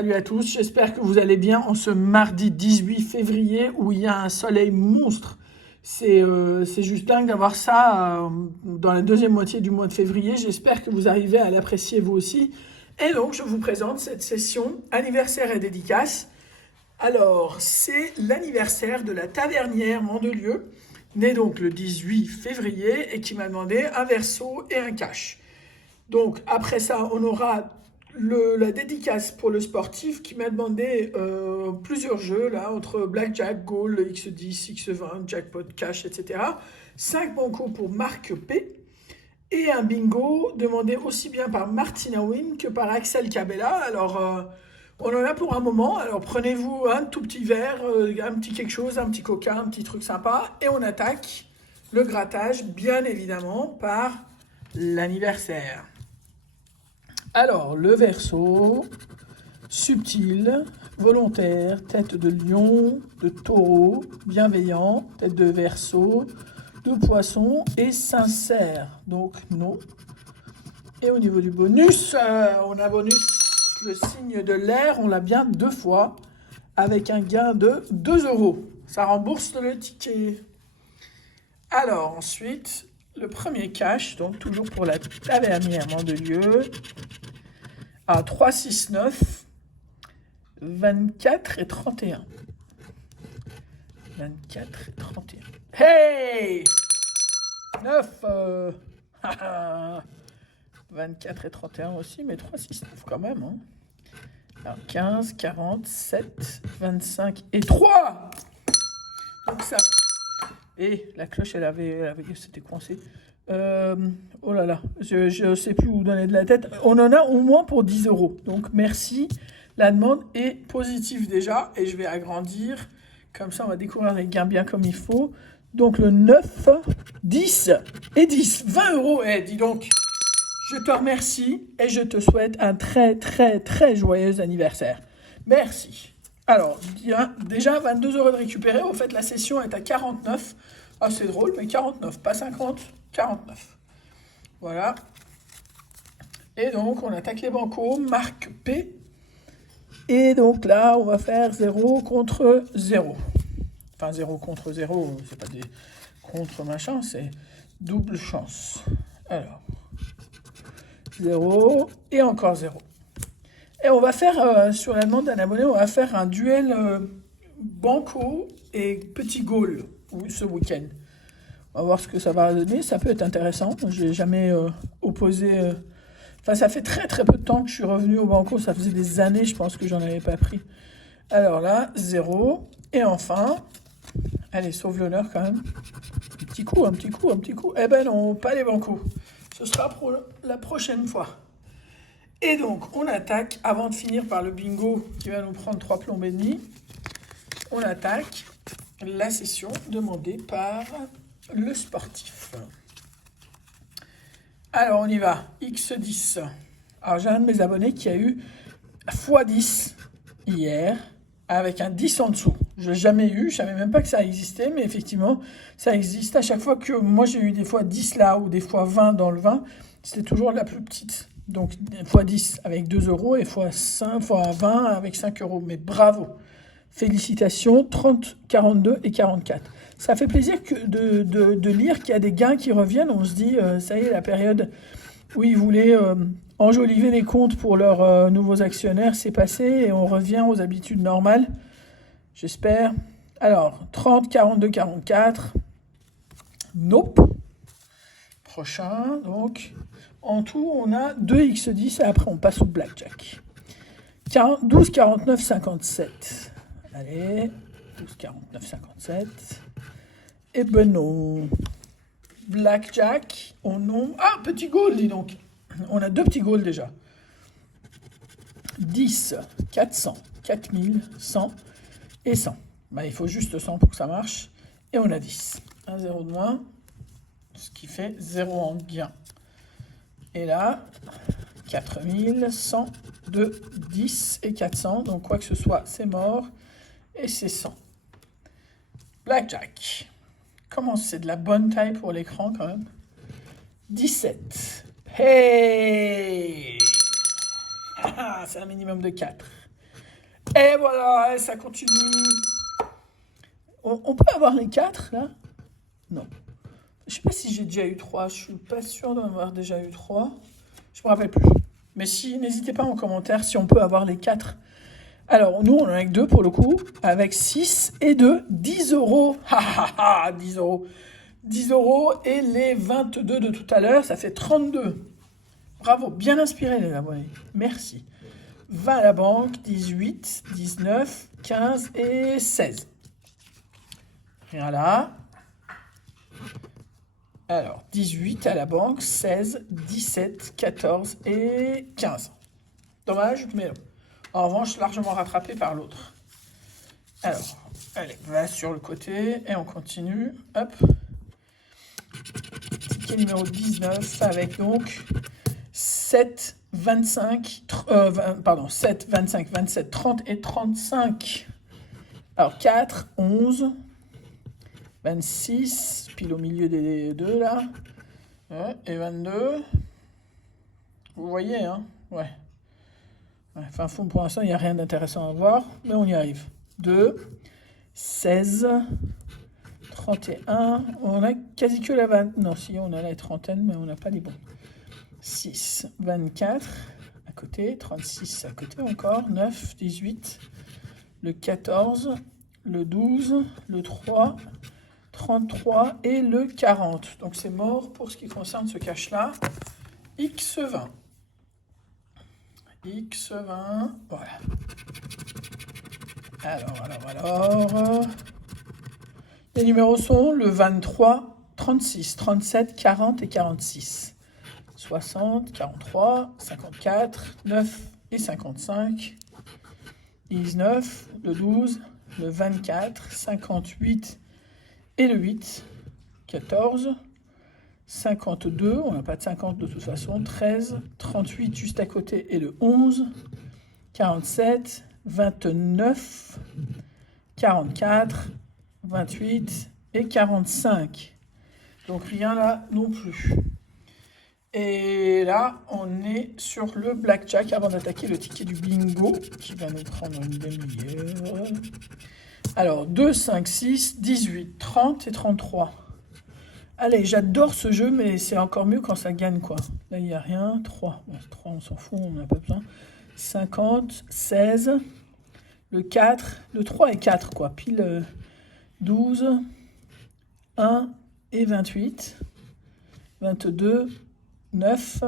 Salut à tous, j'espère que vous allez bien en ce mardi 18 février où il y a un soleil monstre. C'est juste dingue d'avoir ça dans la deuxième moitié du mois de février. J'espère que vous arrivez à l'apprécier vous aussi. Et donc, je vous présente cette session anniversaire et dédicace. Alors, c'est l'anniversaire de la tavernière Mandelieu, née donc le 18 février et qui m'a demandé un verso et un cash. Donc, après ça, on aura la dédicace pour le sportif qui m'a demandé plusieurs jeux, là, entre Blackjack, Goal, X10, X20, Jackpot, Cash, etc. 5 bancos pour Marc P. Et un bingo demandé aussi bien par Martina Wynne que par Axel Cabella. Alors, on en a pour un moment. Alors, prenez-vous un tout petit verre, un petit quelque chose, un petit coca, un petit truc sympa. Et on attaque le grattage, bien évidemment, par l'anniversaire. Alors, le verso, subtil, volontaire, tête de lion, de taureau, bienveillant, tête de verso, de poisson et sincère. Donc, non. Et au niveau du bonus, on a bonus le signe de l'air, on l'a bien 2 fois, avec un gain de 2 €. Ça rembourse le ticket. Alors, ensuite, le premier cash, donc toujours pour la tavernière Mandelieu, à 3, 6, 9, 24 et 31. 24 et 31. Hey 9 24 et 31 aussi, mais 3, 6, 9 quand même. Hein. Alors 15, 40, 7, 25 et 3. Donc ça... Et la cloche, c'était coincé. Oh là là, je ne sais plus où donner de la tête. On en a au moins pour 10 €. Donc merci. La demande est positive déjà. Et je vais agrandir. Comme ça, on va découvrir les gains bien comme il faut. Donc le 9, 10 et 10. 20 €. Eh, dis donc, je te remercie et je te souhaite un très, très, très joyeux anniversaire. Merci. Alors, bien, déjà 22 € de récupérer. Au fait, la session est à 49. Ah, c'est drôle, mais 49, pas 50, 49. Voilà. Et donc, on attaque les bancos, marque P. Et donc là, on va faire 0 contre 0. Enfin, 0 contre 0, c'est pas des contre machin, c'est double chance. Alors, 0 et encore 0. Et on va faire, sur la demande d'un abonné, on va faire un duel banco et petit goal ce week-end. On va voir ce que ça va donner. Ça peut être intéressant. Je n'ai jamais opposé... Enfin, ça fait très très peu de temps que je suis revenu au banco. Ça faisait des années, je pense que j'en avais pas pris. Alors là, 0. Et enfin... Allez, sauve l'honneur quand même. Un petit coup, un petit coup, un petit coup. Eh ben non, pas les bancos. Ce sera pour la prochaine fois. Et donc, on attaque, avant de finir par le bingo qui va nous prendre 3 plombes et demi, on attaque la session demandée par le sportif. Alors, on y va. X10. Alors, j'ai un de mes abonnés qui a eu x10 hier, avec un 10 en dessous. Je l'ai jamais eu, je savais même pas que ça existait, mais effectivement, ça existe. À chaque fois que moi, j'ai eu des fois 10 là, ou des fois 20 dans le 20, c'était toujours la plus petite. Donc, x10 avec 2 € et x5, x20 avec 5 €. Mais bravo! Félicitations, 30, 42 et 44. Ça fait plaisir de lire qu'il y a des gains qui reviennent. On se dit, ça y est, la période où ils voulaient enjoliver les comptes pour leurs nouveaux actionnaires, c'est passé et on revient aux habitudes normales. J'espère. Alors, 30, 42, 44. Nope. Prochain, donc. En tout, on a 2 X10 et après, on passe au Blackjack. 12, 49, 57. Allez, 12, 49, 57. Et ben non. Blackjack, on nomme... Ah, petit goal, dis donc. On a 2 petits goals déjà. 10, 400, 4000, 100 et 100. Bah, il faut juste 100 pour que ça marche. Et on a 10. 1 0 de moins, ce qui fait 0 en gain. Et là, 4100, 2, 10 et 400. Donc, quoi que ce soit, c'est mort. Et c'est 100. Blackjack. Comment c'est de la bonne taille pour l'écran quand même. 17. Hey! C'est un minimum de 4. Et voilà, ça continue. On peut avoir les 4 là? Non. Je sais pas si j'ai déjà eu 3. Je suis pas sûre d'en avoir déjà eu 3. Je me rappelle plus. Mais si, n'hésitez pas en commentaire si on peut avoir les 4. Alors, nous, on en a que 2 pour le coup. Avec 6 et 2, 10 euros. Ha ha ha, 10 euros. 10 euros et les 22 de tout à l'heure, ça fait 32. Bravo, bien inspiré les abonnés. Merci. 20 à la banque, 18, 19, 15 et 16. Rien là. Alors, 18 à la banque, 16, 17, 14 et 15. Dommage, mais non. En revanche, largement rattrapé par l'autre. Alors, allez, va sur le côté et on continue. Hop. Ticket numéro 19 avec donc 7, 25, 7, 25, 27, 30 et 35. Alors 4, 11, 26, pile au milieu des deux là, et 22. Vous voyez, hein? Ouais. Enfin, fond, pour l'instant, il n'y a rien d'intéressant à voir, mais on y arrive. 2, 16, 31. On a quasi que la 20. Non, si, on a la trentaine, mais on n'a pas les bons. 6, 24 à côté, 36 à côté encore, 9, 18, le 14, le 12, le 3, 33 et le 40. Donc c'est mort pour ce qui concerne ce cache-là. X20. X20, voilà. Alors. Les numéros sont le 23, 36, 37, 40 et 46. 60, 43, 54, 9 et 55, 19, le 12, le 24, 58 et le 8, 14, 52, on n'a pas de 50 de toute façon, 13, 38 juste à côté et le 11, 47, 29, 44, 28 et 45. Donc rien là non plus. Et là, on est sur le blackjack avant d'attaquer le ticket du bingo qui va nous prendre une demi-heure. Alors, 2, 5, 6, 18, 30 et 33. Allez, j'adore ce jeu, mais c'est encore mieux quand ça gagne, quoi. Là, il n'y a rien. 3. Bon, 3, on s'en fout, on n'a pas besoin. 50, 16, le 4, le 3 et 4, quoi. Pile 12, 1 et 28, 22, 9,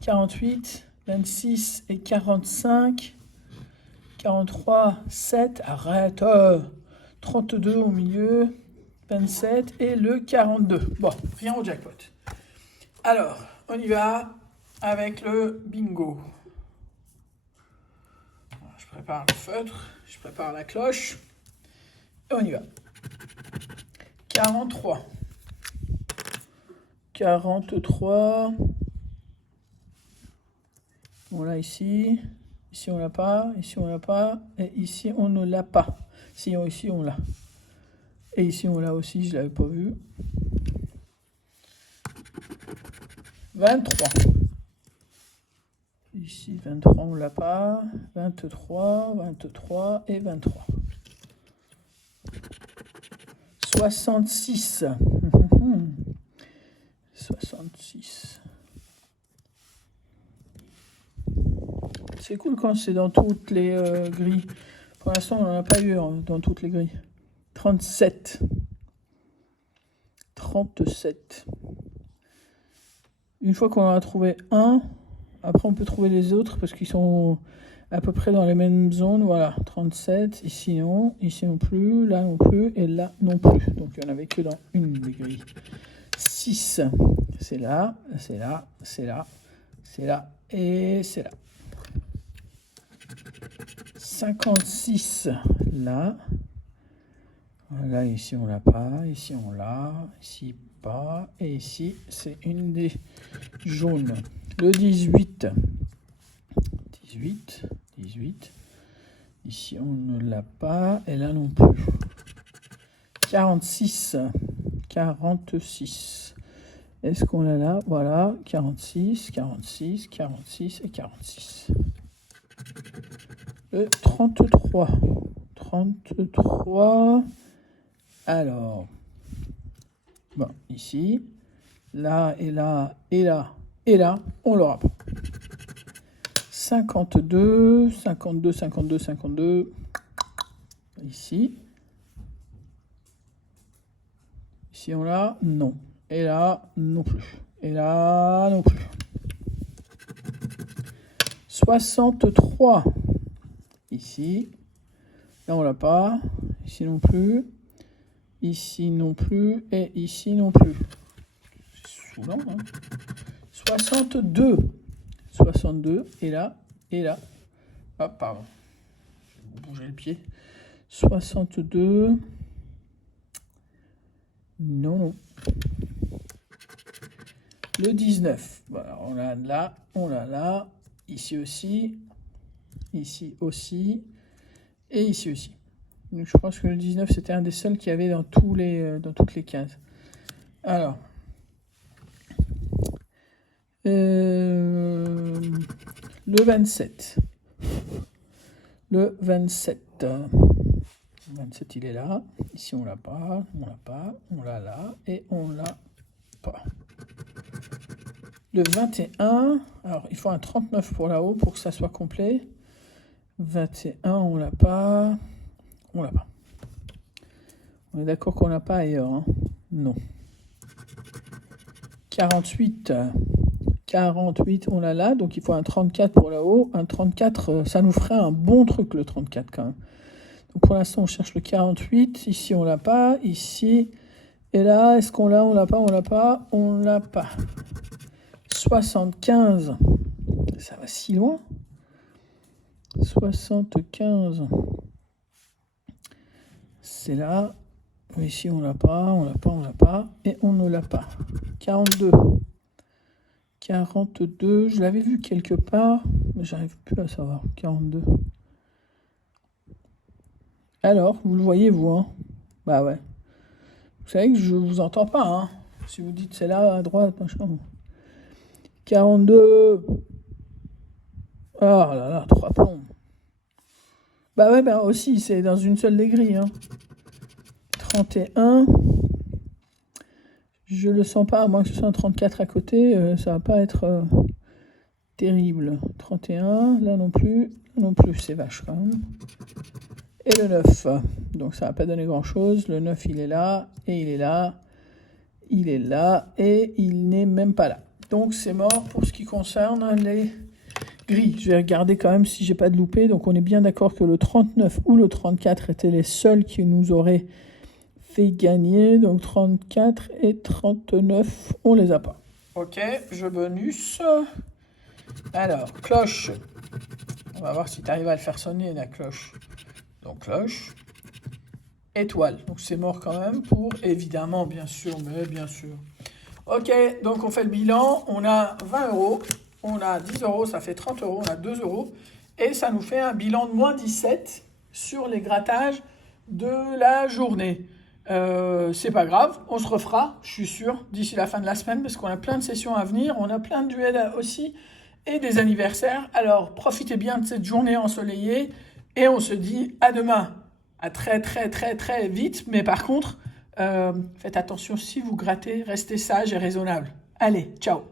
48, 26 et 45, 43, 7, arrête, 32 au milieu, 27 et le 42. Bon, rien au jackpot. Alors, on y va avec le bingo. Je prépare le feutre, je prépare la cloche, et on y va. 43. 43. On l'a ici. Ici, on l'a pas. Ici, on l'a pas. Et ici, on ne l'a pas. Si, ici, on l'a. Et ici, on l'a aussi. Je ne l'avais pas vu. 23. Ici, 23, on ne l'a pas. 23, 23 et 23. 66. 66. C'est cool quand c'est dans toutes les grilles. Pour l'instant, on n'en a pas eu dans toutes les grilles. 37. 37. Une fois qu'on en a trouvé un, après on peut trouver les autres parce qu'ils sont à peu près dans les mêmes zones. Voilà, 37. Ici non plus, là non plus et là non plus. Donc il n'y en avait que dans une des grilles. 6. C'est là, c'est là, c'est là, c'est là et c'est là. 56, là. Là, ici, on l'a pas. Ici, on l'a. Ici, pas. Et ici, c'est une des jaunes. Le 18. 18. 18. Ici, on ne l'a pas. Et là non plus. 46. 46. Est-ce qu'on l'a là? Voilà. 46, 46, 46 et 46. Le 33. 33. Alors, bon, ici, là, et là, et là, et là, on l'aura pas. 52, 52, 52, 52. Ici. Ici, on l'a, non. Et là, non plus. Et là, non plus. 63. Ici. Là, on l'a pas. Ici non plus. Ici non plus. Et ici non plus. C'est saoulant, hein. 62. 62. Et là. Et là. Ah, pardon. Je vais bouger le pied. 62. Non, non. Le 19. Voilà, on l'a là. On l'a là. Ici aussi. Ici aussi. Et ici aussi. Donc, je pense que le 19, c'était un des seuls qu'il y avait dans toutes les cases. Alors. Le 27. Le 27. Le 27, il est là. Ici, on l'a pas. On l'a pas. On l'a là. Et on l'a pas. Le 21. Alors, il faut un 39 pour là-haut pour que ça soit complet. 21, on l'a pas. On l'a pas. On est d'accord qu'on l'a pas ailleurs, hein? Non. 48. 48, on l'a là. Donc, il faut un 34 pour là-haut. Un 34, ça nous ferait un bon truc, le 34, quand même. Donc, pour l'instant, on cherche le 48. Ici, on l'a pas. Ici. Et là, est-ce qu'on l'a? On l'a pas. On l'a pas. On l'a pas. 75. Ça va si loin. 75. C'est là. Ici, on l'a pas. On l'a pas. On l'a pas. Et on ne l'a pas. 42. 42. Je l'avais vu quelque part, mais j'arrive plus à savoir. 42. Alors, vous le voyez, vous, hein? Bah ouais. Vous savez que je vous entends pas, hein? Si vous dites c'est là, à droite, machin. 42. Ah là là, 3 plombs. Bah ouais, bah aussi, c'est dans une seule des grilles, hein. 31. Je le sens pas, à moins que ce soit un 34 à côté, ça va pas être terrible. 31, là non plus, c'est vache quand même. Et le 9, donc ça va pas donner grand chose. Le 9, il est là, et il est là, il est là, et il n'est même pas là. Donc c'est mort pour ce qui concerne les grilles. Je vais regarder quand même si j'ai pas de loupé. Donc on est bien d'accord que le 39 ou le 34 étaient les seuls qui nous auraient fait gagner. Donc 34 et 39, on les a pas. Ok, je bonus. Alors, cloche. On va voir si tu arrives à le faire sonner, la cloche. Donc cloche. Étoile. Donc c'est mort quand même pour, évidemment, bien sûr, mais bien sûr. Ok, donc on fait le bilan. On a 20 €. On a 10 €, ça fait 30 €. On a 2 €. Et ça nous fait un bilan de moins 17 sur les grattages de la journée. C'est pas grave, on se refera, je suis sûr, d'ici la fin de la semaine, parce qu'on a plein de sessions à venir, on a plein de duels aussi, et des anniversaires. Alors, profitez bien de cette journée ensoleillée, et on se dit à demain. À très, très, très, très vite, mais par contre, faites attention si vous grattez, restez sage et raisonnable. Allez, ciao!